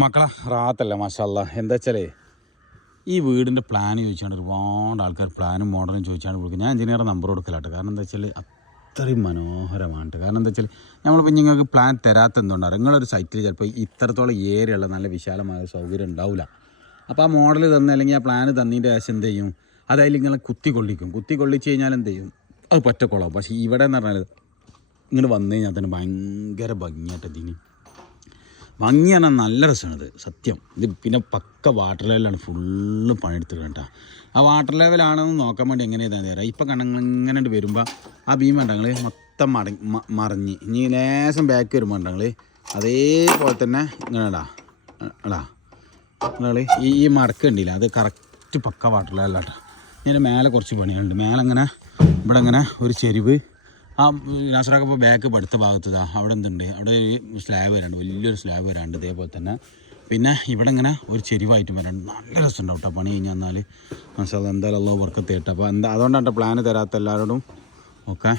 മക്കളെ റാത്തല്ല മാഷാല്ലാ. എന്താ വെച്ചാലേ ഈ വീടിൻ്റെ പ്ലാൻ ചോദിച്ചാണ് ഒരുപാട് ആൾക്കാർ പ്ലാനും മോഡലും ചോദിച്ചാണ് കൊടുക്കുക. ഞാൻ എഞ്ചിനീയറുടെ നമ്പർ കൊടുക്കലാട്ടെ. കാരണം എന്താ വെച്ചാൽ അത്രയും മനോഹരമാണ്. കാരണം എന്താ വെച്ചാൽ നമ്മളിപ്പോൾ നിങ്ങൾക്ക് പ്ലാൻ തരാത്ത എന്തുകൊണ്ടാണ് നിങ്ങളൊരു സൈറ്റിൽ ചിലപ്പോൾ ഇത്രത്തോളം ഏരിയുള്ള നല്ല വിശാലമായ സൗകര്യം ഉണ്ടാവില്ല. അപ്പോൾ ആ മോഡൽ തന്ന അല്ലെങ്കിൽ ആ പ്ലാൻ തന്നതിൻ്റെ ശേഷം എന്ത് ചെയ്യും, അതായത് നിങ്ങളെ കുത്തി കൊള്ളിച്ച് കഴിഞ്ഞാൽ എന്ത് ചെയ്യും, അത് പറ്റക്കൊള്ളാവും. പക്ഷേ ഇവിടെ എന്ന് പറഞ്ഞാൽ ഇങ്ങനെ വന്നു കഴിഞ്ഞാൽ തന്നെ ഭയങ്കര ഭംഗിയായിട്ട് ഇതിന് ഭംഗി പറഞ്ഞാൽ നല്ല രസമാണിത് സത്യം. ഇത് പിന്നെ പക്ക വാട്ടർ ലെവലാണ് ഫുള്ള് പണിയെടുത്ത് കേട്ടോ. ആ വാട്ടർ ലെവലാണെന്ന് നോക്കാൻ വേണ്ടി എങ്ങനെയാണ് തരാം. ഇപ്പം കണ്ണങ്ങനെ വരുമ്പോൾ ആ ഭീമ ഉണ്ടെങ്കിൽ മൊത്തം മറിഞ്ഞ് ഇനി ലേശം ബാക്ക് വരുമ്പോൾ ഉണ്ടെങ്കിൽ അതേപോലെ തന്നെ ഇങ്ങനെ നിങ്ങൾ ഈ മടക്ക് ഉണ്ടില്ല, അത് കറക്റ്റ് പക്ക വാട്ടർ ലെവലാട്ടോ. ഇങ്ങനെ മേലെ കുറച്ച് പണികളുണ്ട്. മേലെ ഇങ്ങനെ ഇവിടെ ഇങ്ങനെ ഒരു ചെരിവ്, ആ നാസറൊക്കെ ഇപ്പോൾ ബാക്ക് പടുത്ത ഭാഗത്തതാ അവിടെ എന്തുണ്ട്, അവിടെ ഒരു സ്ലാബ് വരാണ്ട്, വലിയൊരു സ്ലാബ് വരാണ്ട്. ഇതേപോലെ തന്നെ പിന്നെ ഇവിടെ ഇങ്ങനെ ഒരു ചെരിവായിട്ടും വരാണ്ട്. നല്ല രസമുണ്ടാവും കേട്ടോ പണി കഴിഞ്ഞാൽ. മനസ്സിലാവും എന്തായാലും ഉള്ള വർക്കത്ത് കേട്ടോ. അപ്പോൾ അതുകൊണ്ടാണ് പ്ലാന് തരാത്ത എല്ലാവരോടും ഒക്കെ